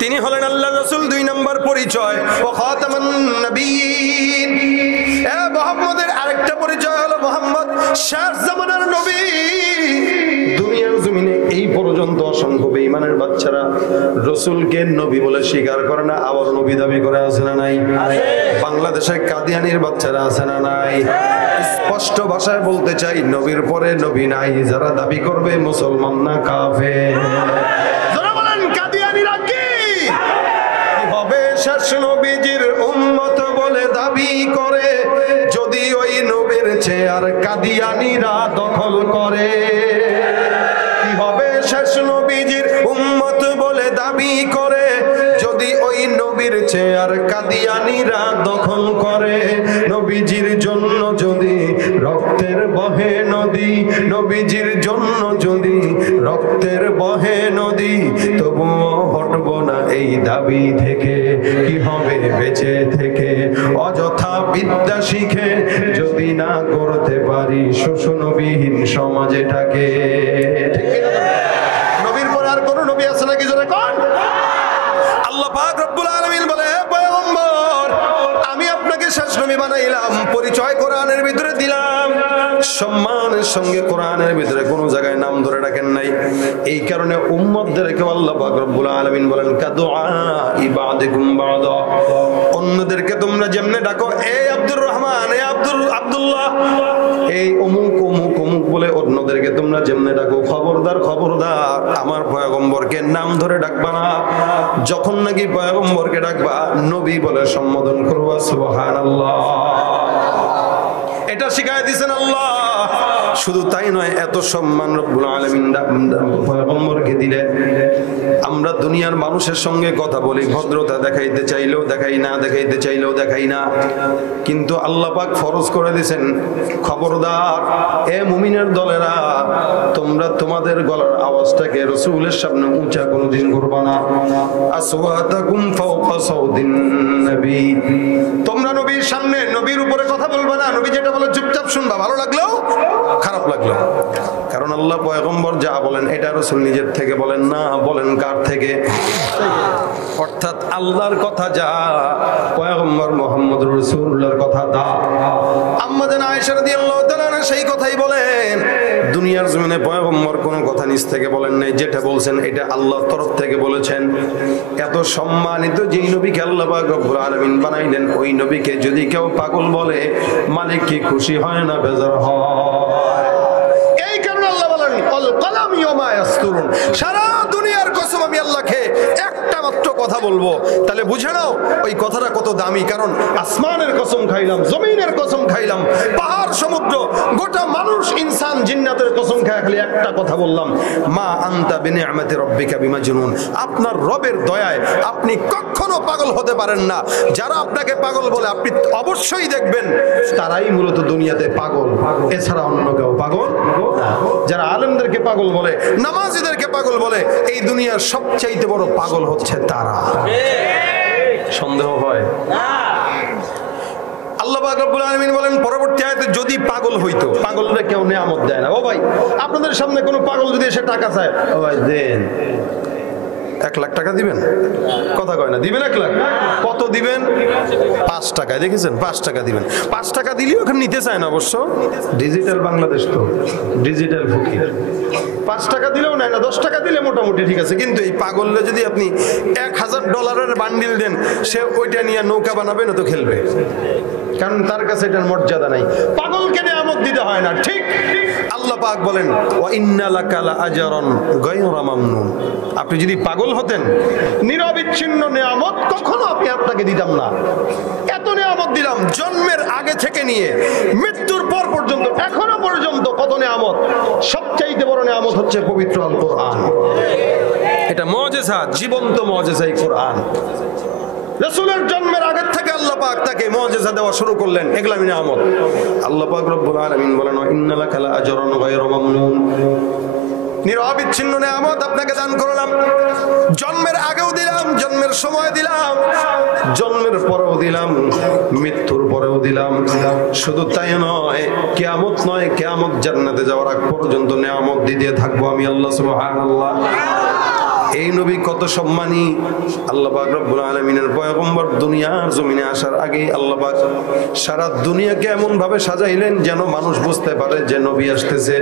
তিনি হলেন আল্লাহর রাসূল। 2 নম্বর পরিচয় ওয়া খাতামান নবিয়্যিন। মুহাম্মদের আরেকটা পরিচয় হলো মুহাম্মদ শেষ জামানার নবী। দুনিয়ার জমিনে এই পর্যন্ত অসংখ্য বেঈমানের বাচ্চারা রাসূলকে নবী বলে স্বীকার করে না, আবার নবী দাবি করে, আছে না নাই? বাংলাদেশে কাদিয়ানির বাচ্চারা আছে না নাই? স্পষ্ট ভাষায় বলতে চাই, নবীর পরে নবী নাই। যারা দাবি করবে মুসলমান না কাফের। যারা বলেন কাদিয়ানিরা কি হবে শেষ নবীজির উম্মত বলে দাবি করে, যদি ওই নবীর চেয়ার কাদিয়ানিরা দখল করে। কি হবে শেষ নবীজির উম্মত বলে দাবি করে, যদি ওই নবীর চেয়ার কাদিয়ানিরা দখল করে। নবীজির জন্য যদি রক্তের বহে নদী, নবীজির জন্য যদি রক্তের বহে নদী, তবুও হটব না এই দাবি থেকে। কি হবে বেঁচে থেকে অযথা বিদ্যা শিখে, যদি না করতে পারি শোষণবিহীন সমাজটাকে? নবীর পর আর কোন নবী আছে নাকি? জোরে কোন? আল্লাহ পাক রব্বুল আলামিন বলে, হে পয়গম্বর, আমি আপনাকে শেষ নবী বানাইলাম, পরিচয় কোরআনের ভিতরে দিলাম, সম্মানের সঙ্গে কোরআনের ভিতরে কোন জায়গায় নাম ধরে রাখেন নাই। এই কারণে উম্মতদেরকে আল্লাহ পাক রব্বুল আলামিন বলেন, কাদুআ ইবাদিকুম বাদা। অন্যদেরকে তোমরা যেমনে ডাকো, এই আব্দুর রহমান, এই আব্দুল্লাহ, এই অমুক অমুক অমুক বলে অন্যদেরকে তোমরা যেমনে ডাকো, খবরদার খবরদার আমার পয়গম্বরকে নাম ধরে ডাকবা না। যখন নাকি পয়গম্বরকে ডাকবা, নবী বলে সম্বোধন করবা। সুবহানাল্লাহ। এটা শিখায় দিয়েছেন আল্লাহ। শুধু তাই নয়, এত সম্মান রব্বুল আলামিন পয়গম্বরকে দিলেন। আমরা দুনিয়ার মানুষের সঙ্গে কথা বলি, ভদ্রতা দেখাইতে চাইলেও দেখাই না, দেখাইতে চাইলেও দেখাই না। কিন্তু আল্লাহ পাক ফরজ করে দিয়েছেন, খবরদার এ মুমিনের দলেরা, তোমরা তোমাদের গলার আওয়াজটাকে রাসূলের সামনে উঁচা কোনোদিন করবা না। আসওয়াতাকুম ফাওকা সাউতিন নবী। তোমরা নবীর সামনে নবীর উপরে কথা বলবা না। নবী যেটা বলে চুপচাপ শুনবা, ভালো লাগলেও খারাপ লাগলো। কারণ আল্লাহ পয়গম্বর যা বলেন এটা রাসূল নিজের থেকে বলেন না, বলেন কার থেকে? অর্থাৎ আল্লাহর কথা যা, পয়গম্বর মুহাম্মদ রাসূলুল্লাহর কথা তা। আম্মা জান আয়েশা রাদিয়াল্লাহু তাআলা সেই কথাই বলেন। দুনিয়ার জমিনে পয়গম্বর কোনো কথা নিজ থেকে বলেন নাই, যেটা বলছেন এটা আল্লাহর তরফ থেকে বলেছেন। এত সম্মানিত যেই নবীকে আল্লাহ পাক রব্বুল আলামিন বানাইলেন, ওই নবীকে যদি কেউ পাগল বলে, মালিক কি খুশি হয় না বেজার হয়? এই কারণে আল্লাহ বলেন, আল কালাম ইয়ামা ইয়াসতুরুন। সারা দুনিয়ার কসম আমি আল্লাহকে একটা মাত্র কথা বলবো, তাহলে বুঝে নাও ওই কথাটা কত দামি। কারণ আসমানের কসম খাইলাম, জমিনের কসম খাইলাম, পাহাড় সমুদ্র, গোটা মানুষ ইনসান জিন্নাতের কসম খায়, খালি একটা কথা বললাম, মা আনতা বিনিআমাতি রাব্বিকা বিমাজনুন। আপনার রবের দয়ায় আপনি কখনো পাগল হতে পারেন না। যারা আপনাকে পাগল বলে, আপনি অবশ্যই দেখবেন তারাই মূলত দুনিয়াতে পাগল, এছাড়া অন্য কেউ পাগল না। যারা আলেমদেরকে পাগল বলে, নামাজীদেরকে পাগল বলে, এই দুনিয়ার সবচাইতে বড় পাগল হচ্ছে তারা। সন্দেহ হয় না? আল্লাহ পাক রব্বুল আলামিন বলেন পরবর্তী আয়াতে, যদি পাগল হইতো, পাগলরা কেউ নিয়ামত দেয় না। ও ভাই, আপনাদের সামনে কোনো পাগল যদি এসে টাকা চায়, ও ভাই দেন, 1 লাখ টাকা দিবেন? কথা কয় না, দিবেন 1 লাখ? কত দিবেন? 5 টাকায়। দেখেছেন, 5 টাকা দিবেন। 5 টাকা দিলেও এখন নিতে চায় না। অবশ্য ডিজিটাল বাংলাদেশ তো, ডিজিটাল ফকির। 5 টাকা দিলেও নেয় না, 10 টাকা দিলে মোটামুটি ঠিক আছে। কিন্তু এই পাগলরা যদি আপনি $1000 বান্ডিল দেন, সে ওইটা নিয়ে নৌকা বানাবে না তো খেলবে, কারণ তার কাছে এটার মর্যাদা নাই। পাগলকে নিয়ামত দিতে হয় না, ঠিক? আল্লাহ পাক বলেন, ওয়া ইন্না লাকা লাআজরান গায়রা মামনুন। আপনি যদি পাগল হতেন, নিরবিচ্ছিন্ন নিয়ামত কখনো আপনাকে দিতাম না। এত নিয়ামত দিলাম, জন্মের আগে থেকে নিয়ে মৃত্যুর পর পর্যন্ত, এখনো পর্যন্ত কত নিয়ামত। সবচাইতে বড় নিয়ামত হচ্ছে পবিত্র আল কোরআন। এটা মুজিজা, জীবন্ত মুজিজা এই কোরআন। রাসূলের জন্মের আগে থেকে আল্লাহ পাক তাকে মুজিজা দেওয়া শুরু করলেন, এগুলা নিয়ামত। আল্লাহ পাক রব্বুল আলামিন বলেন, ইন্না লাকা লাআজরান গায়রা মামনুন। নিরবিচ্ছিন্ন নিয়ামত আপনাকে দান করলাম। জন্মের আগেও দিলাম, জন্মের সময় দিলাম, জন্মের পরেও দিলাম, মৃত্যুর পরেও দিলাম। শুধু তাই নয়, কিয়ামত নয়, কিয়ামত জান্নাতে যাওয়ার আগ পর্যন্ত নিয়ামত দিতে থাকবো আমি আল্লাহ সুবহানাল্লাহ। এই নবী কত সম্মানী। আল্লাহ পাক রব্বুল আলামিনের পয়গম্বর দুনিয়ার জমিনে আসার আগেই আল্লাহ পাক সারা দুনিয়াকে এমন ভাবে সাজাইলেন যেন মানুষ বুঝতে পারে যে নবী আসতেছে।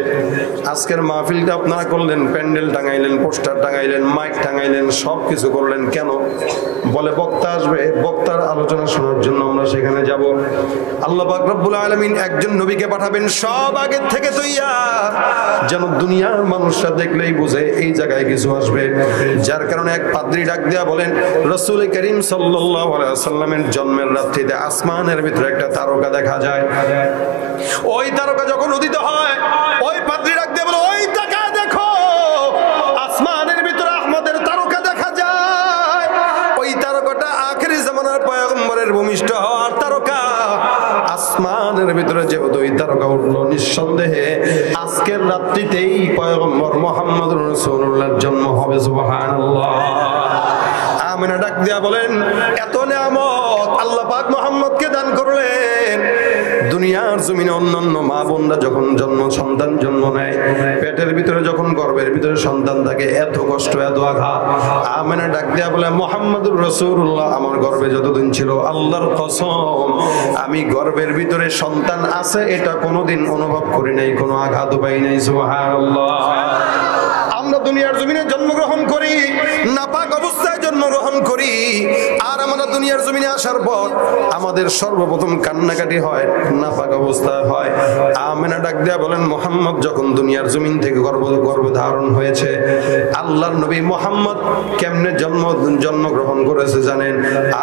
আজকের মাহফিলটা আপনারা করলেন, প্যান্ডেল টাঙাইলেন, পোস্টার টাঙাইলেন, মাইক টাঙাইলেন, সব কিছু করলেন কেন? বলে বক্তা আসবে, বক্তার আলোচনা শোনার জন্য আমরা সেখানে যাব। আল্লাহ পাক রব্বুল আলামিন একজন নবীকে পাঠাবেন সব আগের থেকে তৈয়ার, যেন দুনিয়ার মানুষরা দেখলেই বুঝে এই জায়গায় কিছু আসবে। যার কারণে এক পাদ্রী ডাক দেয়া বলেন, রাসূল করিম সাল্লাল্লাহু আলাইহি ওয়াসাল্লামের জন্মের রাত্রিতে আসমানের ভিতরে একটা তারকা দেখা যায়। ওই তারকা যখন উদিত হয়, ওই পাদ্রী ডাক দিয়ে বলে, ওই তাকায় দেখো, আসমানের ভিতরে আহমদের তারকা দেখা যায়। ওই তারকাটা আখেরি জামানার পয়গম্বরের ভূমিষ্ঠ হওয়ার তারকা। আসমানের ভিতরে যেহেতু ওই তারকা উঠলো, নিঃসন্দেহে আজকের রাত্রিতেই পয়গম্বর মুহাম্মদুর রাসূলুল্লাহর জন্ম হবে। সুবহানাল্লাহ। আমিনা ডাক দিয়া বলেন, এত নিয়ামত আল্লাহ পাক মুহাম্মদকে দান করলেন। দুনিয়ার জমিনে অন্যান্য মা বোনরা যখন সন্তান জন্ম নেয়, পেটের ভিতরে যখন গর্ভের ভিতরে সন্তান থাকে, এত কষ্ট, এত আঘাত। আমিনা ডাক দিয়া বলে, মুহাম্মদুর রাসূলুল্লাহ আমার গর্ভে যতদিন ছিল, আল্লাহর কসম আমি গর্ভের ভিতরে সন্তান আছে এটা কোনোদিন অনুভব করি নাই, কোনো আঘাত পাই নাই। সুবহানাল্লাহ। আমরা দুনিয়ার জমিনে জন্মগ্রহণ করি, নাপাক অবস্থায় জন্মগ্রহণ করি, আর আমরা দুনিয়ার জমিনে আসার পর আমাদের সর্বপ্রথম কান্নাকাটি হয়, নাপাক অবস্থায় হয়। আমিনা ডাক দেয়া বলেন, মুহাম্মদ যখন দুনিয়ার জমিন থেকে গর্ভধারণ হয়েছে, আল্লাহর নবী মুহাম্মদ কেমনে জন্মগ্রহণ করেছে জানেন?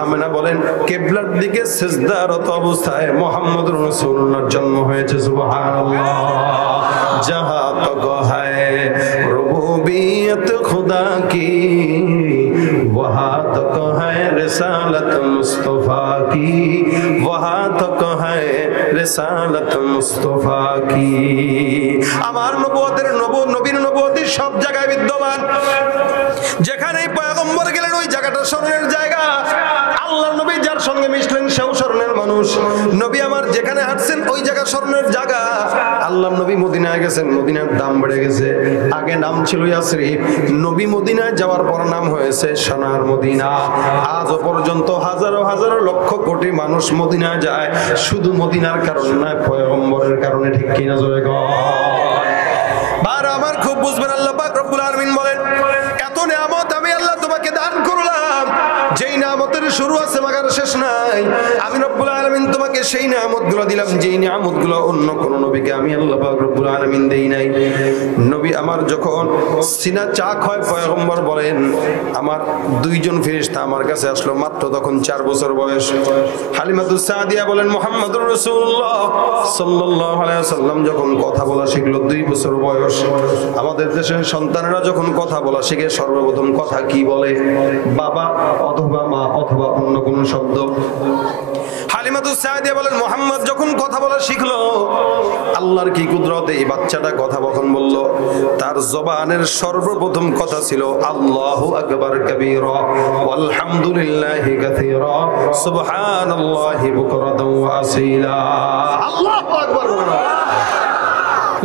আমিনা বলেন, কিবলার দিকে সিজদারত অবস্থায় মুহাম্মদুর রাসূলুল্লাহর জন্ম হয়েছে। সুবহানাল্লাহ। जहाँ तक है रुबूबियत खुदा की, वहाँ तक है रिसालत मुस्तफा की, वहाँ तक है रिसालत मुस्तफा की। আমার নবুয়তের নবীর নবুয়তি সব জায়গায় বিদ্যমান। যেখানেই পয়গম্বর গেলেন ওই জায়গাটা স্মরণের জায়গা। আল্লাহর নবী যার সঙ্গে মিশলেন সেও স্মরণের মানুষ। নবী আমার যেখানে হাঁটছেন ওই জায়গা স্মরণের জায়গা। আল্লাহর নবী মদিনায় গেছেন, মদিনার দাম বেড়ে গেছে। আগে নাম ছিল ইয়াসরিব, নবী মদিনায় যাওয়ার পর নাম হয়েছে সোনার মদিনা। আজও পর্যন্ত হাজারো হাজারো লক্ষ কোটি মানুষ মদিনায় যায়, শুধু মদিনার কারণে নয়, পয়গম্বরের কারণে। ঠিক কিনা জোরে কর। বার আমার খুব বুঝবেন, আল্লাহ পাক রব্বুল আলামিন বলেন, এত নিয়ামত আমি আল্লাহ তোমাকে দান করলাম, যেই নিয়ামতের শুরু আছে মাগার শেষ নাই। আমি রব্বুল আলামিন তোমাকে সেই নিয়ামতগুলো দিলাম, যেই নিয়ামতগুলো অন্য কোন নবীকে আমি আল্লাহ পাক রব্বুল আলামিন দেই নাই। নবী আমার যখন সিনা চাক হয়, পয়গম্বর বলেন, আমার দুইজন ফেরেশতা আমার কাছে আসলো, মাত্র তখন 4 বছর বয়স। হালিমাতুস সাদিয়া বলেন, মুহাম্মদুর রাসূলুল্লাহ সাল্লাল্লাহু আলাইহি ওয়াসাল্লাম যখন কথা বলা শিখলো 2 বছর বয়স। আমাদের দেশের সন্তানেরা যখন কথা বলা শিখে সর্বপ্রথম কথা কি বলে? বাবা অথবা মা অথবা অন্য কোন শব্দ। হালিমাতুস সাদিয়া বলেন, মুহাম্মদ যখন কথা বলা শিখলো, আল্লাহর কি কুদরত, এই বাচ্চাটা কথা কখন বলল? তার জবানের সর্বপ্রথম কথা ছিল আল্লাহু আকবার কাবীরা ওয়ালহামদুলিল্লাহি কাসীরা সুবহানাল্লাহি বুকরাতাও ওয়া আসীলা। আল্লাহু আকবার বলেন।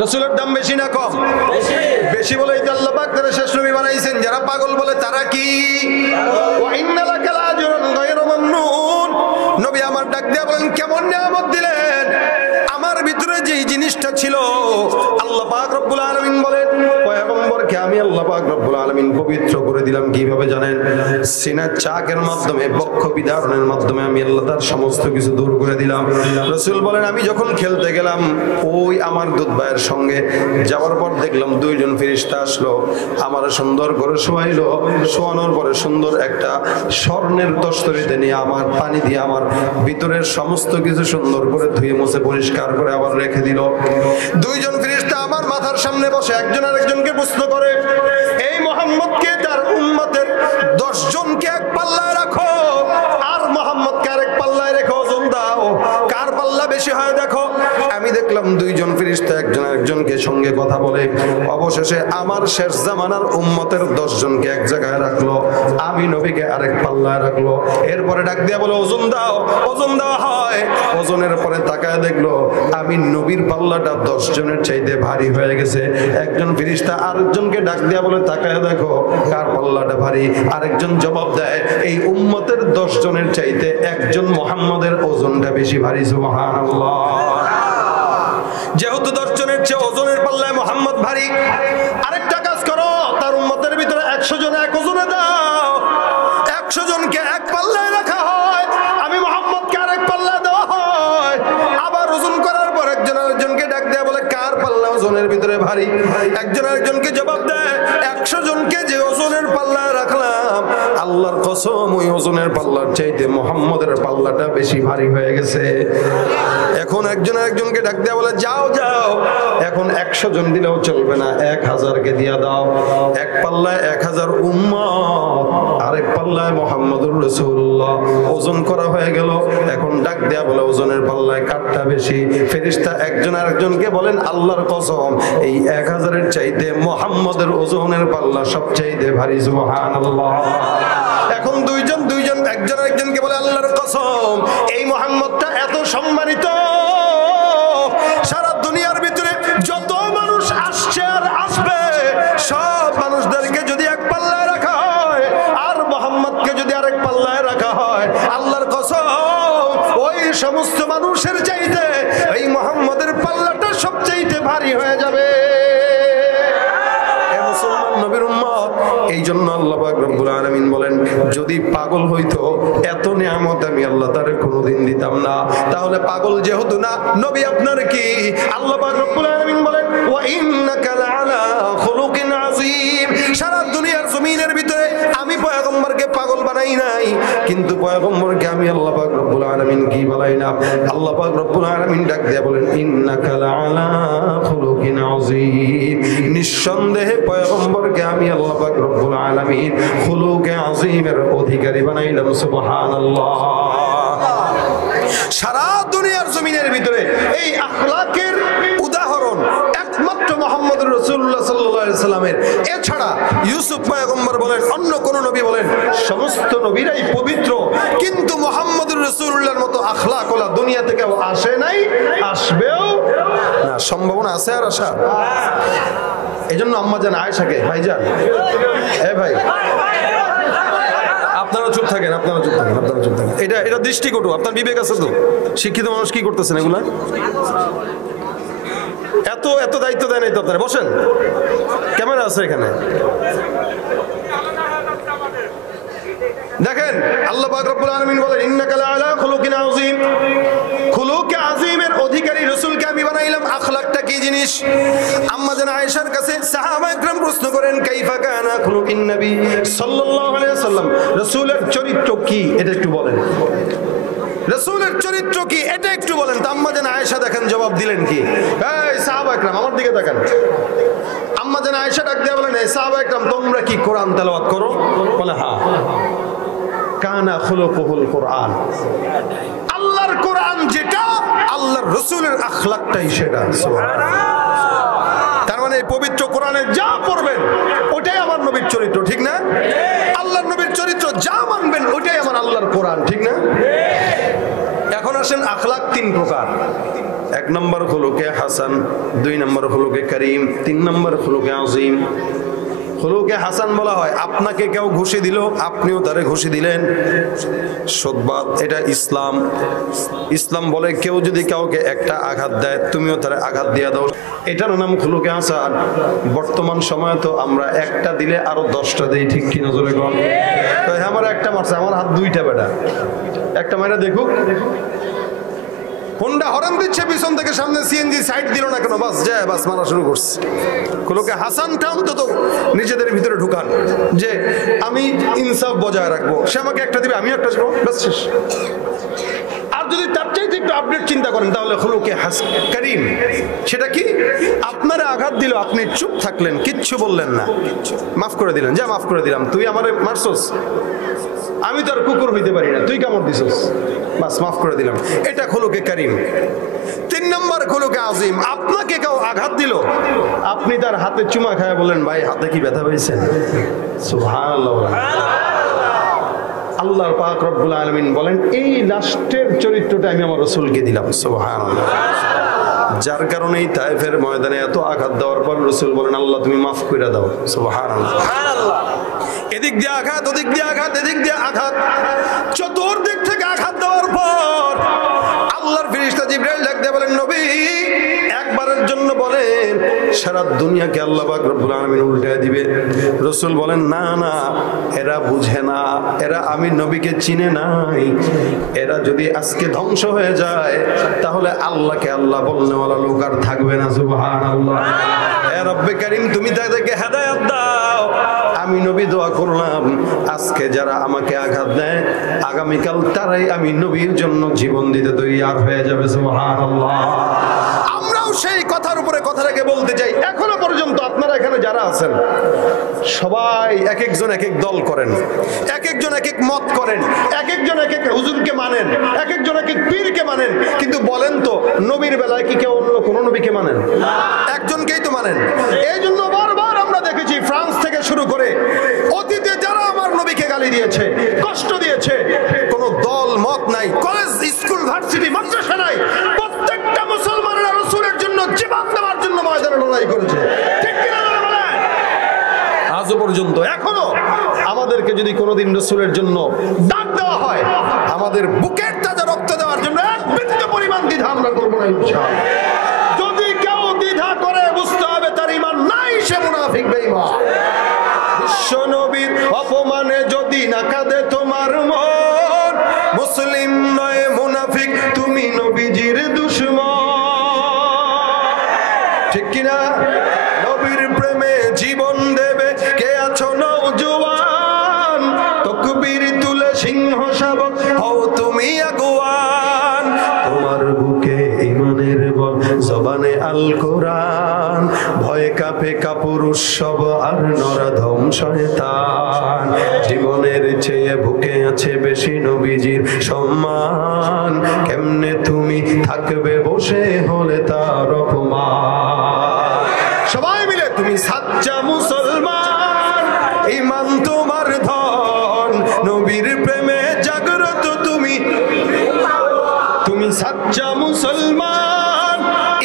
রাসূলের দাম বেশি না কম? বেশি বলেই তো আল্লাহ পাক তারা শেষ নবী বানাইছেন। যারা পাগল বলে তারা কি? ওয়া ইন্না লাকা লাআজরুন গায়রা মামনুন। নবী আমার ডাক দিয়া বলেন, কেমন নিয়ামত দিলেন। আমার ভিতরে যেই জিনিসটা ছিল আল্লাহ পাক রব্বুল আলামিন বলেন, পয়গম্বরকে আমি আল্লাহ পাক রব্বুল আলামিন পবিত্র করে দিলাম। কিভাবে জানেন? সিনা চাকের মাধ্যমে, বক্ষ বিদারণের মাধ্যমে আমি আল্লাহ তার সমস্ত কিছু দূর করে দিলাম। রাসূল বলেন, আমি যখন খেলতে গেলাম ওই আমার দুধ ভাইয়ের সঙ্গে যাওয়ার পর দেখলাম 2 জন ফেরেশতা আসলো, আমার সুন্দর করে শোয়াইলো। শোয়ানোর পরে সুন্দর একটা স্বর্ণের তস্তরিতে নিয়ে আমার পানি দিয়ে আমার ভিতরের সমস্ত কিছু সুন্দর করে ধুয়ে মুছে পরিষ্কার করে আবার রেখে দিল। 2 জন ফেরেশতা আমার মাথার সামনে বসে একজন আরেকজনকে প্রশ্ন করে, এই মুহাম্মদকে তার উম্মতের 10 জনকে এক পাল্লায় রাখো, আর মুহাম্মদকে আরেক পাল্লায় রেখো, ওজন দাও, কার পাল্লা বেশি হয় দেখো। আমি দেখলাম 2 জন ফেরেশতা একজন আরেকজন একজনকে সঙ্গে কথা বলে। অবশেষে আমার শেষ জামানার উম্মতের 10 জনকে এক জায়গায় রাখলো, আমি নবীকে আরেক পাল্লায় রাখলো। এরপরে ডাক দিয়া বলে ওজন দাও, ওজন দেওয়া হয়। ওজনের পরে তাকায় দেখলো আমি নবীর পাল্লাটা 10 জনের চাইতে ভারী হয়ে গেছে। একজন ফেরেশতা আরেকজনকে ডাক দিয়া বলে তাকায় দেখো কার পাল্লাটা ভারী। আরেকজন জবাব দেয় এই উম্মতের 10 জনের চাইতে একজন মুহাম্মদের ওজনটা বেশি ভারী। সুবহানাল্লাহ। যেহেতু 10 জনের চেয়ে ওজনের পাল্লায় মুহাম্মদ ভারী, আরেকটা কাজ করো, তার উম্মতের ভিতরে 100 জন এক ওজনে দাও। 100 জনকে এক পাল্লায় রাখা হয়, আমি মুহাম্মদকে আরেক পাল্লায় দেওয়া হয়। আবার ওজন করার পর একজন আরেকজনকে ডাক দেয়া বলে কার পাল্লা ওজনের ভিতরে ভারী। একজন আরেকজনকে জবাব দেয় 100 জনকে যে ওজনের পাল্লায় রাখলাম, আল্লাহর কসম ওই ওজনের পাল্লার চাইতে মুহাম্মদের পাল্লাটা বেশি ভারী হয়ে গেছে। এখন একজন আরেকজনকে ডাক দেয়া বলে যাও যাও, এখন 100 জন দিলেও চলবে না, 1000কে দিয়া দাও। এক পাল্লায় 1000 উম্মত, আরেক পাল্লায় মুহাম্মদুর রাসূলুল্লাহ। ওজন করা হয়ে গেল। এখন ডাক দেয়া বলে ওজনের পাল্লায় কারটা বেশি। ফেরেশতা একজন আরেকজনকে বলেন আল্লাহর কসম এই 1000-এর চাইতে মুহাম্মদের ওজনের পাল্লা সবচাইতে ভারী। সুবহানাল্লাহ। এখন দুইজন একজন আরেকজনকে বলে আল্লাহর কসম এই মুহাম্মদটা এত সম্মানিত, সারা দুনিয়ার ভিতরে যত মানুষ আসছে আর আসবে সব মানুষদেরকে যদি এক পাল্লায় রাখা হয় আর মুহাম্মদকে যদি আরেক পাল্লায় রাখা হয়, আল্লাহর কসম ওই সমস্ত মানুষের চাইতে এই মুহাম্মদের পাল্লাটা সবচাইতে ভারী হয়ে যাবে। নবীর উম্মত, এই জন্য আল্লাহ পাক রব্বুল আলামিন বলেন যদি পাগল হইতো এত নিয়ামত আমি আল্লাহ তারে কোনোদিন দিতাম না। তাহলে পাগল যেহেতু না, নবী আপনার কি? আল্লাহ পাক রব্বুল আলামিন বলেন ওয়া ইন্নাকা লাআলা খুলুকিন আযীম। সারা দুনিয়ার জমিনের ভিতরে আমি পয়গম্বরকে পাগল বানাই নাই, কিন্তু পয়গম্বরকে আমি আল্লাহ পাক রব্বুল আলামিন কি বানাইলাম? আল্লাহ পাক রব্বুল আলামিন ডাক দিয়ে বলেন ইন্নাকা লাআলা খুলুকিন আযীম। নিঃসন্দেহে পয়গম্বরকে আমি আল্লাহ পাক রব্বুল আলামিন খুলুকে আযীমের অধিকারী বানাইলাম। সুবহানাল্লাহ। সারা দুনিয়ার জমিনের ভিতরে এই আখলাকের উদাহরণ একমাত্র মুহাম্মদুর রাসূলুল্লাহ সাল্লাল্লাহু আলাইহি সাল্লামের। এছাড়া ইউসুফ পয়গম্বর বলেন, অন্য কোন নবী বলেন, সমস্ত নবীরাই পবিত্র, কিন্তু মুহাম্মদুর রাসূলুল্লাহর মতো আখলাক ওলা দুনিয়া থেকে আসে নাই, আসবেও না। সম্ভাবনা আছে আর আশা। এজন্য আম্মা জান আয়েশাকে, ভাইজান এ ভাই আপনারা চুপ থাকেন, আপনারা চুপ থাকেন, আপনারা চুপ থাকেন। এটা দৃষ্টিকটু, আপনার বিবেক আছে তো? শিক্ষিত মানুষ কি করতেছেন এগুলা? এত দায়িত্ব দেয় নাই তো আপনারা। বসেন, ক্যামেরা আছে এখানে। দেখেন আল্লাহ পাক রব্বুল আলামিন বলেন ইন্নাকা লাআলা খুলুকিন আযীম। খুলুকে আযীমের অধিকারী রাসূলকে আমি বানাইলাম। আখলাকটা কি জিনিস? আম্মা জান আয়েশার কাছে সাহাবায়ে কেরাম প্রশ্ন করেন কাইফা কানা খুলুকিন নবী সাল্লাল্লাহু আলাইহি ওয়াসাল্লাম, রাসূলের চরিত্র কি এটা একটু বলেন। রাসূলের চরিত্র কি এটা একটু বলেন। তো আম্মা জান আয়েশা দেখেন জবাব দিলেন কি? এই সাহাবায়ে কেরাম আমার দিকে তাকান। আম্মা জান আয়েশা ডাক দিয়ে বলেন এই সাহাবায়ে কেরাম তোমরা কি কোরআন তেলাওয়াত করো? বলে হ্যাঁ। কানা খুলুকুল কোরআন। আল্লাহর কোরআন যেটা, আল্লাহর রাসূলের আখলাকটাই সেটা। তার মানে এই পবিত্র কোরআনে যা পড়বেন ওটাই আমার নবীর চরিত্র, ঠিক না? আল্লাহর নবীর চরিত্র যা মানবেন ওটাই আমার আল্লাহর কোরআন, ঠিক না? এখন আসেন আখলাক 3 প্রকার। 1 নম্বর খুলুকে হাসান, 2 নম্বর খুলুকে করিম, 3 নম্বর খুলুকে আযীম। খুলুকে হাসান বলা হয় আপনাকে কেউ ঘুষি দিল আপনিও তারে ঘুষি দিলেন, সদবাদ, এটা ইসলাম। ইসলাম বলে কেউ যদি কাউকে একটা আঘাত দেয় তুমিও তারে আঘাত দিয়ে দাও, এটার নাম খুলুকে হাসান। বর্তমান সময়ে তো আমরা একটা দিলে আরো 10টা দেই, ঠিক কি নজরে কম? তো আমার একটা মারছে, আমার হাত 2টা, বেটা একটা মাইরা দেখুক। হোন্ডা হর্ন দিচ্ছে পিছন থেকে, সামনে সিএনজি সাইড দিল না কেন, বাস যায়, বাস মারা শুরু করছে। খুলুকে হাসানটা অন্তত নিজেদের ভিতরে ঢুকান যে আমি ইনসাফ বজায় রাখবো। সে আমাকে একটা দিবে আমিও একটা দেবো, বাস শেষ। আর যদি তার চাইতে একটু আপডেট চিন্তা করেন তাহলে খুলুকে করিম। সেটা কি? আপনারা আঘাত দিল, আপনি চুপ থাকলেন, কিচ্ছু বললেন না, মাফ করে দিলেন, যা মাফ করে দিলাম, তুই আমারে মারছস, আমি তো আর কুকুর হইতে পারি না, তুই কামড় দিছস, বাস মাফ করে দিলাম। এটা খুলুকে কারীম। 3 নম্বর খুলুকে আজিম, আপনাকে কেউ আঘাত দিল, আপনি তার হাতে চুমা খায় বলেন, ভাই হাতে কি ব্যথা পেয়েছেন? সুবহানাল্লাহ। আল্লাহ পাক রব্বুল আলামিন বলেন, এই লাস্টের চরিত্রটা আমি আমার রাসূলকে দিলাম। সুবহানাল্লাহ। যার কারণেই তায়েফের ময়দানে এত আঘাত দেওয়ার পর রাসূল বলেন, আল্লাহ তুমি মাফ করে দাও। সুবহানাল্লাহ। এদিক দিয়ে আঘাত, ওদিক দিয়ে আঘাত, এদিক দিয়ে আঘাত, চতুর্দিক থেকে আঘাত দেওয়ার পর আল্লাহর ফেরেশতা জিবরাইল ডাক দিয়ে বলেন, নবী একবারের জন্য বলেন সারা দুনিয়াকে আল্লাহ পাক রব্বুল আলামিন উল্টায় দিবে। রাসূল বলেন, না না, এরা বুঝে না, এরা আমি নবীকে চিনে নাই, এরা যদি আজকে ধ্বংস হয়ে যায় তাহলে আল্লাহকে আল্লাহ বলনেওয়ালা লোক আর থাকবে না। সুবহানাল্লাহ। হে রব্বে কারীম, তুমি তাদেরকে হেদায়েত দাও। আমি নবী দোয়া করলাম, আজকে যারা আমাকে আঘাত দেয় আগামীকাল তারাই আমি নবীর জন্য জীবন দিতে তৈয়ার হয়ে যাবে। সুবহানাল্লাহ। আমরাও সেই কথার উপরে কথা রেখে বলতে চাই, এখনো পর্যন্ত আপনারা এখানে যারা আছেন সবাই এক একজন এক এক দল করেন, এক একজন এক এক মত করেন, এক একজন এক এক হুজুরকে মানেন, এক একজন এক এক পীরকে মানেন, কিন্তু বলেন তো নবীর বেলায় কি কেউ অন্য কোন নবীকে মানেন? একজনকেই তো মানেন। এই জন্য বারবার আমরা দেখেছি ফ্রান্স থেকে শুরু করে অতীতে যারা আমার নবীকে গালি দিয়েছে, কষ্ট দিয়েছে, কোন দল মত নাই, কলেজ স্কুল ভার্সিটি মাদ্রাসা নাই, প্রত্যেকটা মুসলমানেরা রাসূলের জন্য জীবন দেওয়ার জন্য ময়দানে লড়াই করেছে। ঠিক কি না বলেন? আজও পর্যন্ত এখনো আমাদেরকে যদি কোনোদিন রাসূলের জন্য ডাক দেওয়া হয়, আমাদের বুকের তাজা রক্ত দেওয়ার জন্য এক বিন্দু পরিমাণ দ্বিধা আমরা করব না ইনশাআল্লাহ। যদি কেউ দ্বিধা করে বুঝতে হবে তার ঈমান নাই, সে মুনাফিক বেঈমান। বিশ্ব নবীর অপমানে যদি না কাঁদে তোমার মন, মুসলিম নয় মুনাফিক, তুমি নবীজির দুশমন। ঠিক কিনা? নবীর প্রেমে জীবন দেবে কে আছো নওজোয়ান, তাকবীর তুলে সিংহ শাবক হও তুমি আগুয়ান। তোমার বুকে ঈমানের বল, জবানে আল কোরআন, ভয়ে কাঁপে কাপুরুষ সব আর নরধম শয়তান। জীবনের চেয়ে বুকে আছে বেশি নবীজির সম্মান, কেমনে তুমি থাকবে বসে হলে তার অপমান। সবাই মিলে তুমি সাচ্চা মুসলমান, ঈমান তোমার ধন, নবীর প্রেমে জাগ্রত তুমি, তুমি সাচ্চা মুসলমান,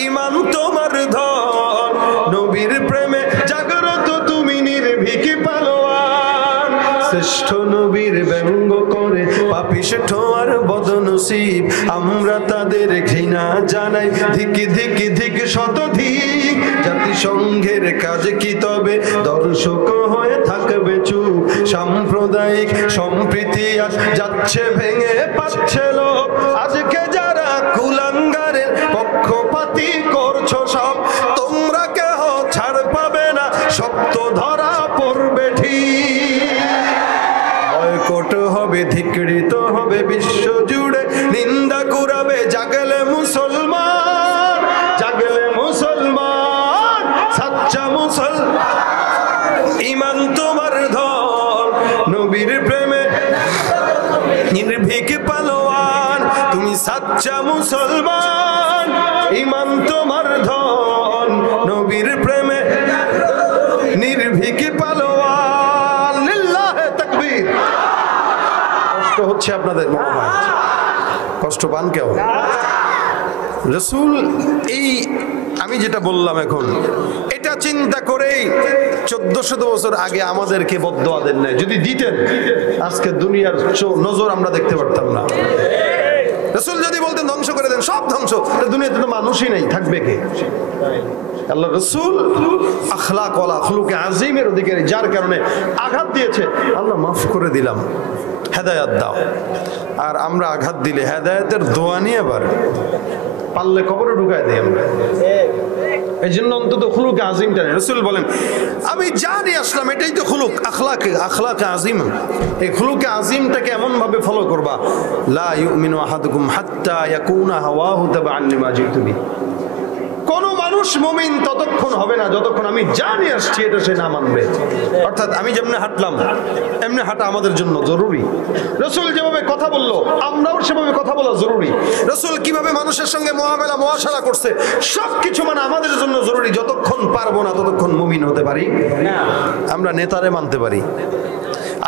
ঈমান তোমার ধন, নবীর প্রেমে জাগ্রত তুমি, নির্ভীক পালোয়ান। শ্রেষ্ঠ নবীর ব্যঙ্গ করে পাপিষ্ঠ আর বদনসিব, আমরা তাদের ঘৃণা জানাই, ধিক ধিক ধিক শতধিক। জাতিসংঘের কাজ কি তবে দর্শক হয়ে থাকবে চুপ, সাম্প্রদায়িক সম্প্রীতি আজ যাচ্ছে ভেঙে পাচ্ছে লোক। আজকে যারা কুলাঙ্গারের পক্ষপাতী করছো সব, তোমরা কেহ ছাড় পাবে না, সত্য ধরা পড়বে ঠিক। বয়কট হবে, ধিক্কৃত হবে বিশ্ব জুড়ে, নিন্দা কুরাবে জাগলে মুসলমান, জাগলে মুসলমান, সাচ্চা মুসলমান, ঈমান তোমার ধন, নবীর প্রেমে নির্ভীক পালোয়ান। তুমি সাচ্চা মুসলমান, ঈমান তোমার ধন, নবীর প্রেমে নির্ভীক পালোয়ান। লিল্লাহে তাকবীর। কষ্ট হচ্ছে আপনাদের মনে হয়? কষ্ট পান কেউ? রাসূল এই আমি যেটা বললাম এখন, এটা চিন্তা করেই 1400 বছর আগে আমাদেরকে বদদোয়া দেন নাই। যদি দিতেন আজকে দুনিয়ার নজর আমরা দেখতে পারতাম না। রাসূল যদি বলতেন ধ্বংস করে দেন, সব ধ্বংস, দুনিয়াতে তো মানুষই নেই, থাকবে কে? আল্লাহ রাসূল আখলাক ওয়ালা খুলুকে আজিমের অধিকারী, যার কারণে আঘাত দিয়েছে আল্লাহ মাফ করে দিলাম, হেদায়েত দাও। আর আমরা আঘাত দিলে হেদায়েতের দোয়া নিয়ে আবার পারলে কবরে ঢুকায় দিই আমরা। এই জন্য অন্তত খুলুকে আজিমটা নেই। রাসূল বলেন, আমি জানি আসলাম এটাই তো খুলুক, আখলাকে আজিম। এই খুলুকে আজিমটাকে এমন ভাবে ফলো করবা, লা ইউমিনু আহাদুকুম হাত্তা ইয়াকুনা হাওয়াহু তাবাআন লিমা জিতু বি। কোন মানুষ মানুষ মুমিন ততক্ষণ হবে না যতক্ষণ আমি জানি আসছি এটা সে না মানবে। অর্থাৎ আমি যেমনি হাঁটলাম এমনি হাঁটা আমাদের জন্য জরুরি। রাসূল যেভাবে কথা বললো আমরাও সেভাবে কথা বলা জরুরি। রাসূল কিভাবে মানুষের সঙ্গে মুআমালা মুআশারা করছে সবকিছু মানে আমাদের জন্য জরুরি। যতক্ষণ পারবো না ততক্ষণ মুমিন হতে পারি না। আমরা নেতারে মানতে পারি,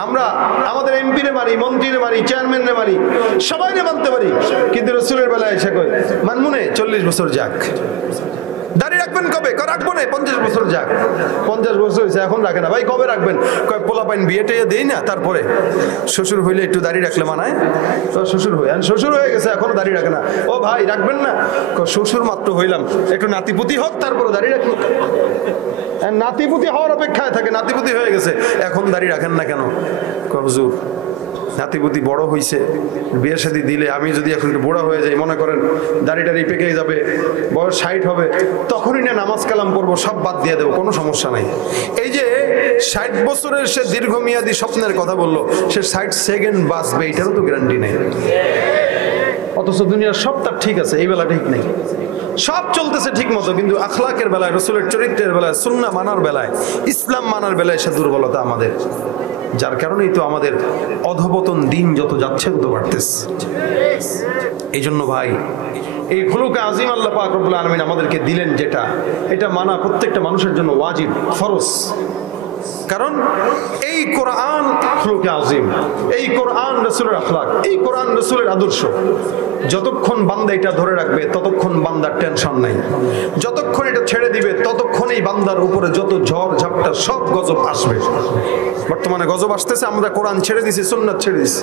আমরা আমাদের এমপিরে মানি, মন্ত্রীরে মানি, চেয়ারম্যানরে মানি, সবাইরে মানতে পারি, কিন্তু রাসূলের বেলায় এসে কই মানমুনে 40 বছর যাক। দাড়ি রাখবেন কবে? রাখবো না, 50 বছর যাক। 50 বছর হয়েছে এখন রাখে না। ভাই কবে রাখবেন? কয় পোলা পাইন বিয়েটে দেই না, তারপরে শ্বশুর হইলে একটু দাড়ি রাখলে মানায়। তো শ্বশুর হয়ে শ্বশুর হয়ে গেছে এখনো দাড়ি রাখে না। ও ভাই রাখবেন না? শ্বশুর মাত্র হইলাম, একটু নাতিপুতি হোক তারপরে দাড়ি রাখি। নাতিপুতি হওয়ার অপেক্ষায় থাকে, নাতিপুতি হয়ে গেছে এখন দাড়ি রাখেন না কেন? হুজুর নাতিপুতি বড় হইছে, বিয়ে শাদী দিলে আমি যদি এখন একটু বুড়া হয়ে যাই, মনে করেন দাড়িটারি পেকে যাবে, বয়স 60 হবে, তখনই না নামাজ কালাম পড়বো, সব বাদ দিয়ে দেবো, কোনো সমস্যা নাই। এই যে 60 বছরের সে দীর্ঘমেয়াদী স্বপ্নের কথা বললো, সে 60 সেকেন্ড বাঁচবে এটারও তো গ্যারান্টি নেই। অথচ দুনিয়ার সব তার ঠিক আছে, এই বেলা ঠিক নেই। সব চলতেছে ঠিক মতো, কিন্তু আখলাকের বেলায়, রসুলের চরিত্রের বেলায়, সুন্নাহ মানার বেলায়, ইসলাম মানার বেলায় সে দুর্বলতা আমাদের। যার কারণেই তো আমাদের অধপতন দিন যত যাচ্ছে তত বাড়তেছে। এই জন্য ভাই এই খুলুকে আজিম আল্লাহ পাক রব্বুল আলামিন আমাদেরকে দিলেন যেটা, এটা মানা প্রত্যেকটা মানুষের জন্য ওয়াজিব, ফরজ। কারণ এই কোরআন খুলুকে আজিম, এই কোরআন রাসূলের আখলাক, এই কোরআন রাসূলের আদর্শ। যতক্ষণ বান্দা এটা ধরে রাখবে ততক্ষণ বান্দার টেনশন নাই। যতক্ষণ এটা ছেড়ে দিবে ততক্ষণই বান্দার উপরে যত ঝড় ঝাপটা সব গজব আসবে। বর্তমানে গজব আসতেছে, আমরা কোরআন ছেড়ে দিছি, সুন্নাত ছেড়ে দিছি।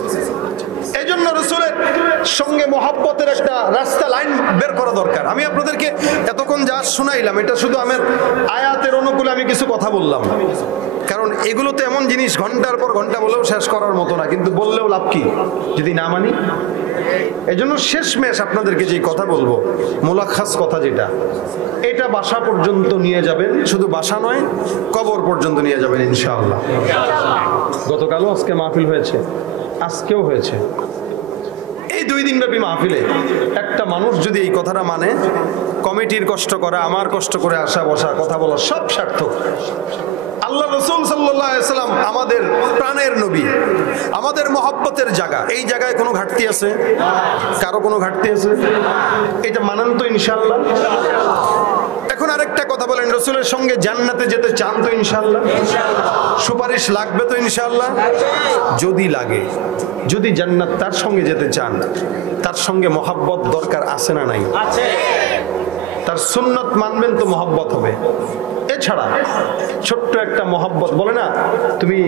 এই জন্য রাসূলের সঙ্গে মহব্বতের একটা রাস্তা, লাইন বের করা দরকার। আমি আপনাদেরকে এতক্ষণ যা শোনাইলাম এটা শুধু আমার আয়াতের অনুকূলে আমি কিছু কথা বললাম, কারণ এগুলো তো এমন জিনিস ঘন্টার পর ঘন্টা বলেও শেষ করার মতো না, কিন্তু বললেও লাভ কি যদি না মানি। এই জন্য শেষমেশ আপনাদেরকে যে কথা বলবো, মোলাখাস কথা যেটা, এটা বাসা পর্যন্ত নিয়ে যাবেন, শুধু বাসা নয় কবর পর্যন্ত নিয়ে যাবেন ইনশাআল্লাহ। গতকালও আজকে মাহফিল হয়েছে, আজকেও হয়েছে। এই 2 দিন ব্যাপী মাহফিলে একটা মানুষ যদি এই কথাটা মানে, কমিটির কষ্ট করা, আমার কষ্ট করে আসা বসা কথা বলা সব সার্থক। আল্লাহ রাসূল সাল্লাল্লাহু আলাইহি ওয়াসাল্লাম আমাদের প্রাণের নবী, আমাদের মহব্বতের জায়গা। এই জায়গায় কোনো ঘাটতি আছে? কারো কোনো ঘাটতি আছে? এটা মানান তো ইনশাআল্লাহ। এখন আরেকটা কথা বলেন, রাসূলের সঙ্গে জান্নাতে যেতে চান তো ইনশাআল্লাহ? সুপারিশ লাগবে তো ইনশাআল্লাহ? যদি লাগে, যদি জান্নাত তার সঙ্গে যেতে চান, তার সঙ্গে মহব্বত দরকার আছে না নাই? আছে। তার সুন্নাত মানবেন তো মহব্বত হবে। এছাড়া ছোট্ট একটা মহব্বত, বলে না তুমি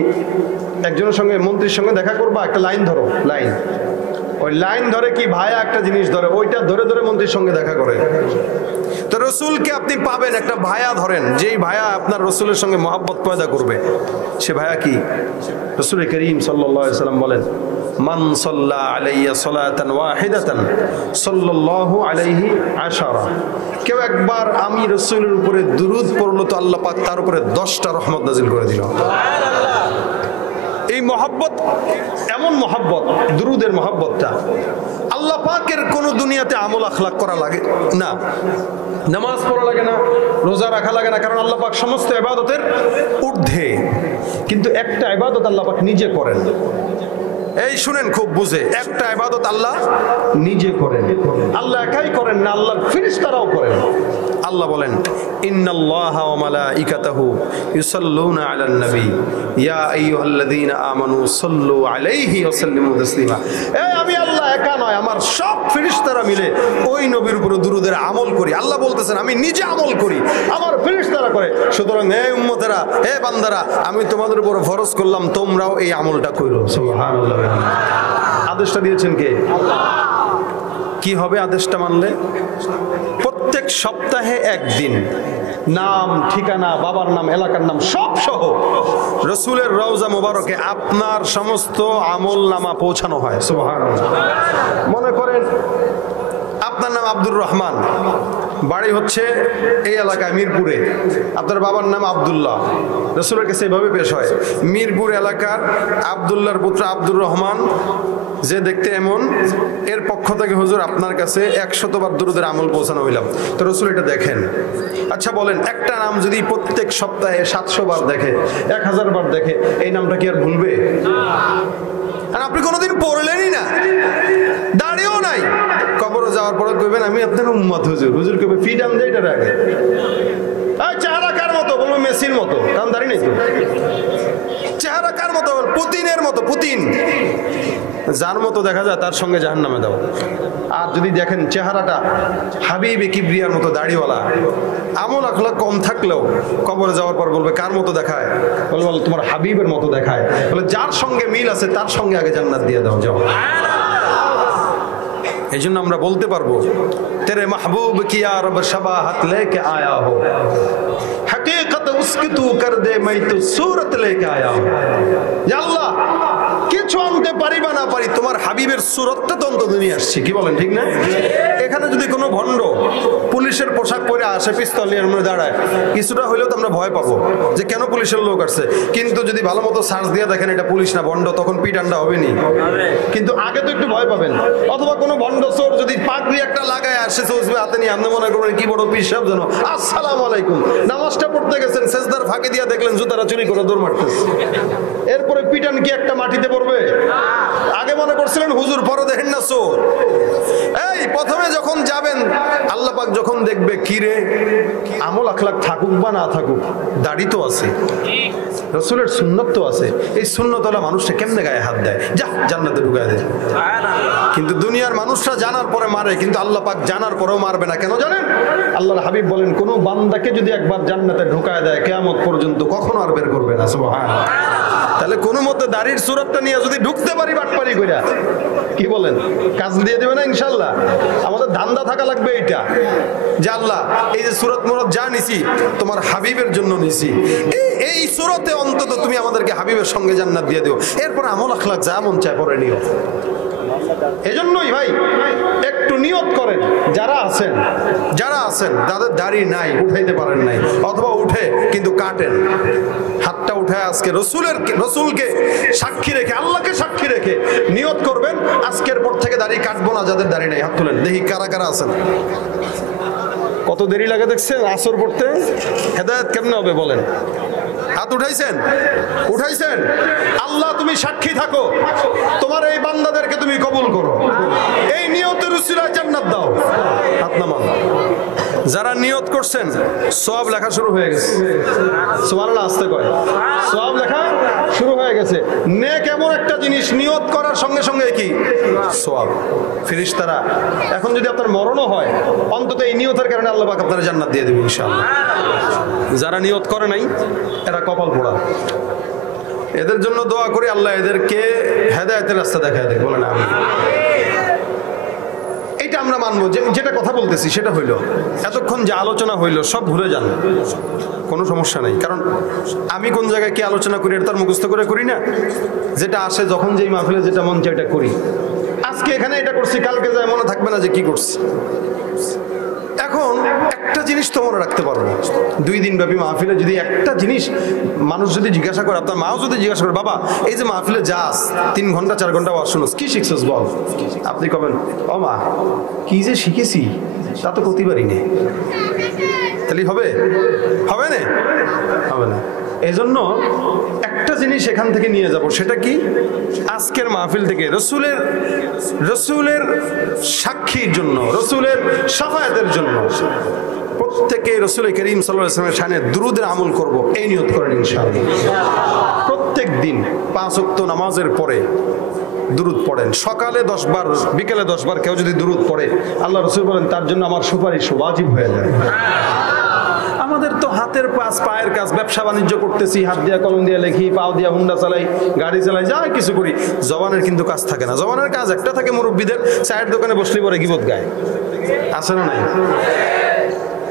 একজনের সঙ্গে, মন্ত্রীর সঙ্গে দেখা করবা, একটা লাইন ধরো, লাইন, ওই লাইন ধরে কি ভায়া একটা জিনিস ধরে, ওইটা ধরে ধরে মন্ত্রীর সঙ্গে দেখা করে। তো রসুলকে আপনি পাবেন, একটা ভায়া ধরেন, যেই ভায়া আপনার রসুলের সঙ্গে মহব্বত পয়দা করবে। সে ভায়া কি? রাসূল করিম সাল্লাল্লাহু আলাইহি ওয়াসাল্লাম বলেন, মান সাল্লা আলাইয়া সালাতান ওয়াহিদাতান সাল্লাল্লাহু আলাইহি আশারা। কেউ একবার আমি রাসূলের উপরে দুরূদ পড়লো তো আল্লাহ পাক তার উপরে 10টা রহমত নাজিল করে দিল। সুবহানাল্লাহ। এই মহব্বত এমন মহব্বত, দুরূদের মহব্বতটা, আল্লাহ পাকের কোন দুনিয়াতে আমল আখলাক করা লাগে না, নামাজ পড়া লাগে না, রোজা রাখা লাগে না, কারণ আল্লাহ পাক সমস্ত ইবাদতের ঊর্ধ্বে। কিন্তু একটা ইবাদত আল্লাহ পাক নিজে করেন। এই শুনেন খুব বুঝে, একটা ইবাদত আল্লাহ নিজে করেন। আল্লাহ একাই করেন না, আল্লাহর ফেরেশতারাও করেন। আল্লাহ বলেন, ইন্নাল্লাহা ওয়া মালাইকাতাহু ইউসাল্লুনা আলান নবী ইয়া আইয়ুহাল্লাযীনা আমানু সাল্লু আলাইহি ওয়া সাল্লিমু তাসলিমা। এই আমি আল্লাহ একা নয়, আমার সব ফেরেশতারা মিলে ওই নবীর উপর দুরূদের আমল করি। আল্লাহ বলতেছেন আমি নিজে আমল করি, আমার ফেরেশতারা করে। সুতরাং হে উম্মতেরা, হে বান্দারা, আমি তোমাদের উপর ফরজ করলাম, তোমরাও এই আমলটা করো। সুবহানাল্লাহ। আদেশটা দিয়েছেন কে? আল্লাহ। কি হবে আদেশটা মানলে? প্রত্যেক সপ্তাহে একদিন নাম, ঠিকানা, বাবার নাম, এলাকার নাম সব সহ রসুলের রওজা মোবারকে আপনার সমস্ত আমল নামা পৌঁছানো হয়। সুবহানাল্লাহ। মনে করেন আপনার নাম আব্দুর রহমান, বাড়ি হচ্ছে এই এলাকায় মিরপুরে, আপনার বাবার নাম আব্দুল্লাহ, রাসূলের কাছে এভাবে পেশ হয়, মিরপুর এলাকার আব্দুল্লাহর পুত্র আব্দুর রহমান, যে দেখতে এমন, এর পক্ষ থেকে হুজুর আপনার কাছে 100 বার দুরূদের আমল পৌঁছানো হইলাম। তো রাসূল এটা দেখেন। আচ্ছা বলেন, একটা নাম যদি প্রত্যেক সপ্তাহে 700 বার দেখে, 1000 বার দেখে, এই নামটা কি আর ভুলবে? আর আপনি কোনোদিন পড়লেনই না, দাঁড়িয়েও নাই, কবরে যাওয়ার পরে কইবেন আমি আপনার উম্মত হুজুর। হুজুর কইবে ফি দাম দেয় এটার আগে, চেহারা কার মতো? বলবো মেসির মতো, কারণ দাঁড়িয়ে নেই তো। চেহারা কার মতো? পুতিনের মতো। পুতিন যার মতো দেখা যায় তার সঙ্গে জাহান্নামে দাও। আর যদি দেখেন চেহারাটা হাবিবে কিবরিয়ার মতো দাড়িওয়ালা, আমল আখলাক কম থাকলেও কবরে যাওয়ার পর বলবে কার মতো দেখায়? বলবে তোমার হাবিবের মতো দেখায়। বলে যার সঙ্গে মিল আছে তার সঙ্গে আগে জান্নাত দিয়ে দাও, যাও। এই জন্য আমরা বলতে পারবো তেরে মাহবুব কি ইয়া রব শাবাহাত লেকে আয়া হো, হकीकत उसकी तू कर दे मैं तो सूरत लेके आया हूं। আল্লাহ কিছু আনতে পারি বা না পারি, তোমার হাবিবের সুরতটা তো অন্তত নিয়ে আসছি। কি বলেন, ঠিক না? এখানে যদি কোনো ভণ্ড পুলিশের পোশাক পরে আসে, পিস্তল নিয়ে আমরা দাঁড়ায়, কিছুটা হইলেও তো আমরা ভয় পাবো যে কেন পুলিশের লোক আসছে। কিন্তু যদি ভালো মতো সার্চ দিয়ে দেখেন এটা পুলিশ না ভণ্ড, তখন পিটান্ডা হবে নি। কিন্তু আগে তো একটু ভয় পাবেন। অথবা কোনো ভণ্ড চোর যদি পাগড়ি একটা লাগায় আসে চৌসবে হাতে নিয়ে, আপনি মনে করবেন কি বড় পিসাব যেন, আসসালামু আলাইকুম, নামাজটা পড়তে গেছেন, সেজদার ফাঁকি দিয়ে দেখলেন জুতারা চুরি করে দৌড় মারতেছে। এরপরে পিটান কি একটা মাটিতে পড়বে? আগে মনে করছিলেন হুজুর, পরে দেখেন না চোর। এই প্রথমে যখন যাবেন, আল্লাহ পাক যখন দেখবে কি রে, আমল আখলাক থাকুক বা না থাকুক, দাড়ি তো আছে, রাসূলের সুন্নাত তো আছে, এই সুন্নতওয়ালা মানুষটা কেমনে গায়ে হাত দেয়, যা জান্নাতে ঢুকায় দেয়। কিন্তু দুনিয়ার মানুষরা জানার পরে মারে, কিন্তু আল্লাহ পাক জানার পরেও মারবে না। কেন জানেন? আল্লাহর হাবিব বলেন, কোন বান্দাকে যদি একবার জান্নাতে ঢুকায় দেয়, কিয়ামত পর্যন্ত কখনো আর বের করবে না। সুবহানাল্লাহ। তাহলে কোনো মতে দাড়ির সুরতটা নিয়ে যদি ঢুকতে পারি বাটপারি কইরা, কি বলেন, কাজ দিয়ে দেবে না ইনশাআল্লাহ? আমাদের ধান্দা থাকা লাগবে এইটা যে আল্লাহ এই যে সুরত মুরত যা নিছি তোমার হাবিবের জন্য নিছি, এই সুরতে অন্তত তুমি আমাদেরকে হাবিবের সঙ্গে জান্নাত দিয়ে দিও। এরপর আমল আখলাক যা মন চায় পরে নিও। এজন্যই ভাই একটু নিয়ত করেন, যারা আছেন যাদের দাড়ি নাই, উঠাইতে পারেন নাই, অথবা উঠে কিন্তু কাটেন, হাতটা উঠায় আজকে রসুলকে সাক্ষী রেখে, আল্লাহকে সাক্ষী রেখে নিয়ত করবেন আজকের পর থেকে দাড়ি কাটবো না। যাদের দাড়ি নাই হাত তুলেন, দেখি কারা কারা আছেন। কত দেরি লাগে দেখছেন আসর পড়তে? হেদায়েত কেমনে হবে বলেন? হাত উঠাইছেন? আল্লাহ তুমি সাক্ষী থাকো, তোমার এই বান্দাদেরকে তুমি কবুল করো, এই নিয়তের উসিলায় জান্নাত দাও। হাত নামান। যারা নিয়ত করছেন সওয়াব লেখা শুরু হয়ে গেছে। সুবহানাল্লাহ, আস্তে কয়, সওয়াব লেখা শুরু হয়ে গেছে। নেক এমন একটা জিনিস, নিয়ত করার সঙ্গে সঙ্গে কি সওয়াব। ফেরেশতারা এখন যদি আপনার মরণও হয়, অন্তত এই নিয়তের কারণে আল্লাহ পাক আপনার জান্নাত দিয়ে দেবে ইনশাআল্লাহ। যারা নিয়ত করে নাই এরা কপাল পোড়া। এদের জন্য দোয়া করি আল্লাহ এদেরকে হেদায়েতের রাস্তা দেখায় দেয়। বলেন আমিন। এটা আমরা মানবো, যেটা কথা বলতেছি সেটা হইলো, এতক্ষণ যে আলোচনা হইলো সব ভুলে যান, কোনো সমস্যা নেই। কারণ আমি কোন জায়গায় কি আলোচনা করি এটা তার মুখস্থ করে করি না, যেটা আসে যখন যেই মাহফিলে যেটা মন চায় এটা করি। আজকে এখানে এটা করছি, কালকে যায় মনে থাকবে না যে কি করছি। এখন একটা জিনিস তো মনে রাখতে পারবো, 2 দিন ব্যাপী মাহফিলে যদি একটা জিনিস মানুষ যদি জিজ্ঞাসা করে, আপনার মাও যদি জিজ্ঞাসা করে, বাবা এই যে মাহফিলে যাস 3 ঘন্টা 4 ঘন্টা ওয়াজ শুনোস, কি শিখছিস বল? আপনি কবেন, ও মা কি যে শিখেছি তা তো করতে পারি না। তাহলে হবে না? হবে না। এই জন্য একটা জিনিস এখান থেকে নিয়ে যাব, সেটা কি? আজকের মাহফিল থেকে রসুলের সাক্ষীর জন্য, রসুলের শাফায়াতের জন্য প্রত্যেকে রসুল করিম সাল্লাল্লাহু আলাইহি ওয়াসাল্লামের শানে দুরূদের আমল করব, এই নিয়ত করেন ইনশাআল্লাহ। প্রত্যেক দিন 5 ওয়াক্ত নামাজের পরে দুরূদ পড়েন, সকালে 10 বার, বিকেলে 10 বার। কেউ যদি দুরূদ পড়ে, আল্লাহ রাসূল বলেন তার জন্য আমার সুপারিশ ওয়াজিব হয়ে যায়। আমাদের তো হাতের পায়ের কাজ, ব্যবসা বাণিজ্য করতেছি, হাত দিয়া কলম দিয়ে লেখি, পাও দিয়া হুন্ডা চালাই, গাড়ি চালাই, যা কিছু করি, জবানের কিন্তু কাজ থাকে না। জবানের কাজ একটা থাকে মুরব্বীদের, চায়ের দোকানে বসলে পরে গীবত গায়, আছে না নাই?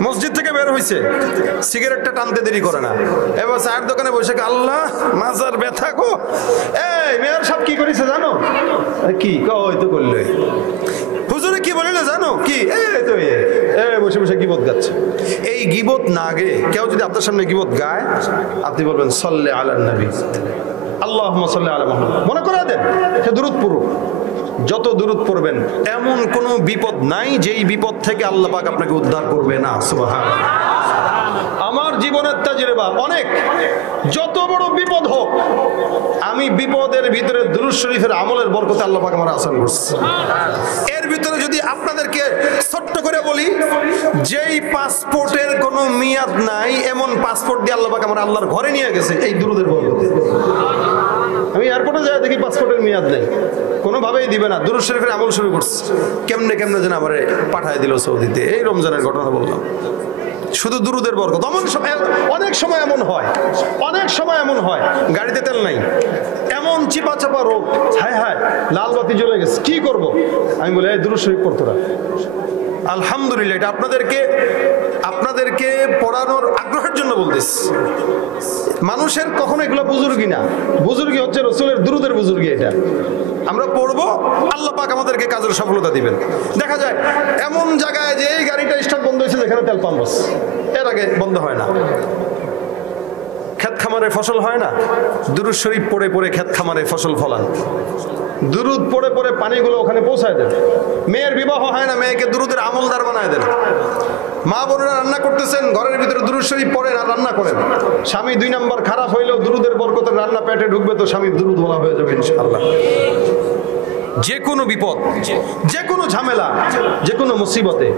মসজিদ থেকে বের হইছে, সিগারেটটা টানতে দেরি করে না, এবার চায়ের দোকানে বসে আল্লাহ মাজার ব্যথা গো, এই মেয়র সব কি করেছে জানো? কি কই তো করলে হুজুরে কি বলিল জানো কি, বসে বসে গীবত গাচ্ছে। এই গীবত না গে কেউ যদি আপনার সামনে গীবত গায়, আপনি বলবেন সাল্লে আলান নবী, আল্লাহুম্মা সাল্লি আলা মুহাম্মদ, মনে করে দেন সে দুরূদ পড়ুক। যত দুরূদ পড়বেন এমন কোনো বিপদ নাই যেই বিপদ থেকে আল্লাহ পাক আপনাকে উদ্ধার করবে না। সুবহানাল্লাহ। আমার জীবনের তাজরিবা অনেক, যত বড় বিপদ হোক, আমি বিপদের ভিতরে দুরূদ শরীফের আমলের বরকতে আল্লাহ পাক আমার আসান করছে। এর ভিতরে যদি আপনাদেরকে ছোট্ট করে বলি, যেই পাসপোর্টের কোনো মেয়াদ নাই এমন পাসপোর্ট দিয়ে আল্লাহ পাক আমার আল্লাহর ঘরে নিয়ে গেছে এই দুরূদের বরকতে। আমি এয়ারপোর্টে যাই দেখি পাসপোর্টের মেয়াদ নেই, কোনোভাবেই দিবে না, দুরূদ শরীফের আমল শুরু করছে। কেমনে কেমনে যেন আমারে পাঠায় দিল সৌদিতে, এই রমজানের ঘটনা বললাম। শুধু দুরূদের বরকত। অনেক সময় এমন হয়, অনেক সময় এমন হয় গাড়িতে তেল নাই, এমন চিপা চাপা রোড, হায় হায় লাল বাতি জ্বলে গেছে, কি করব? আমি বলি এই দুরূদ শরীফ পড়তো না। আলহামদুলিল্লাহ, এটা আপনাদেরকে পড়ানোর আগ্রহের জন্য বলতেছি। মানুষের কখনো এগুলো বুজুর্গি না, বুজুর্গি হচ্ছে রাসূলের দুরূদের বুজুর্গি। এটা আমরা পড়বো, আল্লাহ পাক আমাদেরকে কাজের সফলতা দিবেন। দেখা যায় এমন জায়গায় যে এই গাড়িটা স্টার্ট বন্ধ হয়েছে যেখানে তেল পাম্প আছে, এর আগে বন্ধ হয় না। ক্ষেত খামারে ফসল হয় না, দুরূদ শরীফ পড়ে পড়ে ক্ষেত খামারে ফসল ফলান। দুরূদ পড়ে পড়ে পানিগুলো ওখানে পৌঁছায় দেন। মেয়ের বিবাহ হয় না, মেয়েকে দুরূদের আমলদার বানায় দেন। মা বোনেরা রান্না করতেছেন, ঘরের ভিতরে দুরূদ শরীফ পড়েন আর রান্না করেন। স্বামী 2 নম্বর খারাপ হইলেও দুরূদের বরকতে রান্না পেটে ঢুকবে, তো স্বামীর দুরূদ বলা হয়ে যাবে ইনশাআল্লাহ। যে কোনো বিপদ, যে কোনো ঝামেলা, যে কোনো মুসিবতে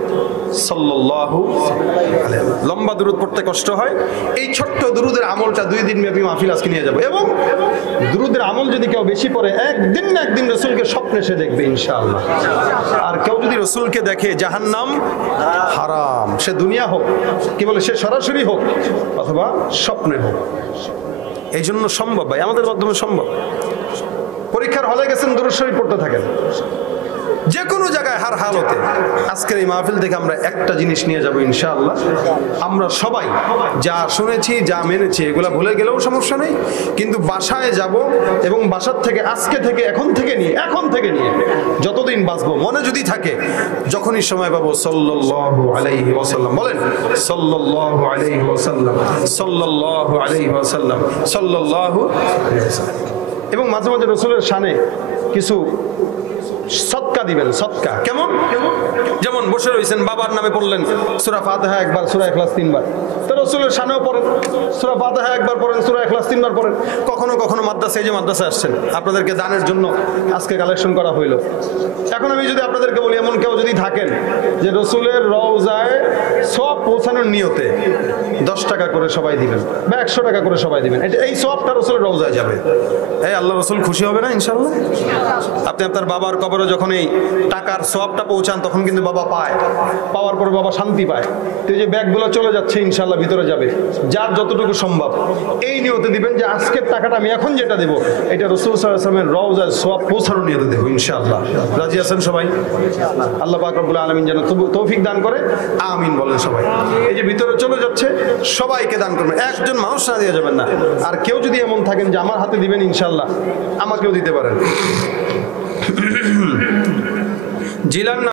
সাল্লাল্লাহু আলাইহি, লম্বা দুরূদ পড়তে কষ্ট হয়, এই ছোট্ট দুরূদের আমলটা 2 দিন ব্যাপী মাহফিল আজকে নিয়ে যাবো। এবং দুরূদের আমল যদি কেউ বেশি পড়ে, একদিন না একদিন রাসূলকে স্বপ্নে সে দেখবে ইনশাআল্লাহ। আর কেউ যদি রাসূলকে দেখে, জাহান্নাম হারাম, সে দুনিয়া হোক, কি বলে, সে সরাসরি হোক অথবা স্বপ্নে হোক। এই জন্য সম্ভব ভাই, আমাদের মাধ্যমে সম্ভব। পরীক্ষার হলে গেছেন, দুরূদ শরীফ পড়তে থাকেন যে কোনো জায়গায়, হার হালতে। আজকের এই মাহফিল থেকে আমরা একটা জিনিস নিয়ে যাব ইনশাআল্লাহ। আমরা সবাই যা শুনেছি, যা মেনেছি, এগুলা ভুলে গেলেও সমস্যা নেই, কিন্তু বাসায় যাব এবং বাসার থেকে আজকে থেকে এখন থেকে নিয়ে যতদিন বাঁচবো, মনে যদি থাকে, যখনই সময় পাবো সাল্লাল্লাহু আলাইহি ওয়াসাল্লাম বলেন, সাল্লাল্লাহু আলাইহি ওয়াসাল্লাম, সাল্লাল্লাহু আলাইহি ওয়াসাল্লাম, সাল্লাল্লাহু আলাইহি ওয়াসাল্লাম। এবং মাঝে মাঝে রাসূলের শানে কিছু সদকা দিবেন। সদকা কেমন? যেমন বসে রয়েছেন, বাবার নামে পড়লেন সূরা ফাতিহা একবার, সূরা ইখলাস 3 বার, তো রাসূলের শানেও পড়েন, সূরা ফাতিহা একবার পড়েন, সূরা ইখলাস 3 বার পড়েন। কখনো কখনো মাদ্রাসায়, যে মাদ্রাসায় আসছেন, আপনাদেরকে দানের জন্য আজকে কালেকশন করা হইল। এখন আমি যদি আপনাদেরকে বলি, এমন কেউ যদি থাকেন যে রাসূলের রওজায় সওয়াব পৌঁছানোর নিয়তে 10 টাকা করে সবাই দিবেন বা 100 টাকা করে সবাই দিবেন, এই সওয়াবটা রাসূলের রওজায় যাবে। এই আল্লাহ রাসূল খুশি হবে না ইনশাআল্লাহ? আপনি আপনার বাবার কবরে যখন এই টাকার সওয়াবটা পৌঁছান, তখন কিন্তু বাবা পায়, পাওয়ার পরে বাবা শান্তি পায়। তো এই যে ব্যাগগুলো চলে যাচ্ছে ইনশাআল্লাহ ভিতরে যাবে, যার যতটুকু সম্ভব এই নিয়তে দিবেন যে আজকের টাকাটা আমি এখন যেটা দেবো, এটা রাসূল সাল্লাল্লাহু আলাইহি ওয়াসাল্লামের রওজায় সওয়াব পৌঁছানোর নিয়তে দেবো ইনশাআল্লাহ। রাজি আছেন সবাই? আল্লাহ পাক রব্বুল আলামিন যেন তৌফিক দান করে, আমিন বলেন সবাই। এই যে ভিতরে চলে যাচ্ছে, সবাইকে দান করবেন, একজন মানুষ না দিয়ে যাবেন না। আর কেউ যদি এমন থাকেন যে আমার হাতে দিবেন ইনশাআল্লাহ, আমাকেও দিতে পারেন। জিলান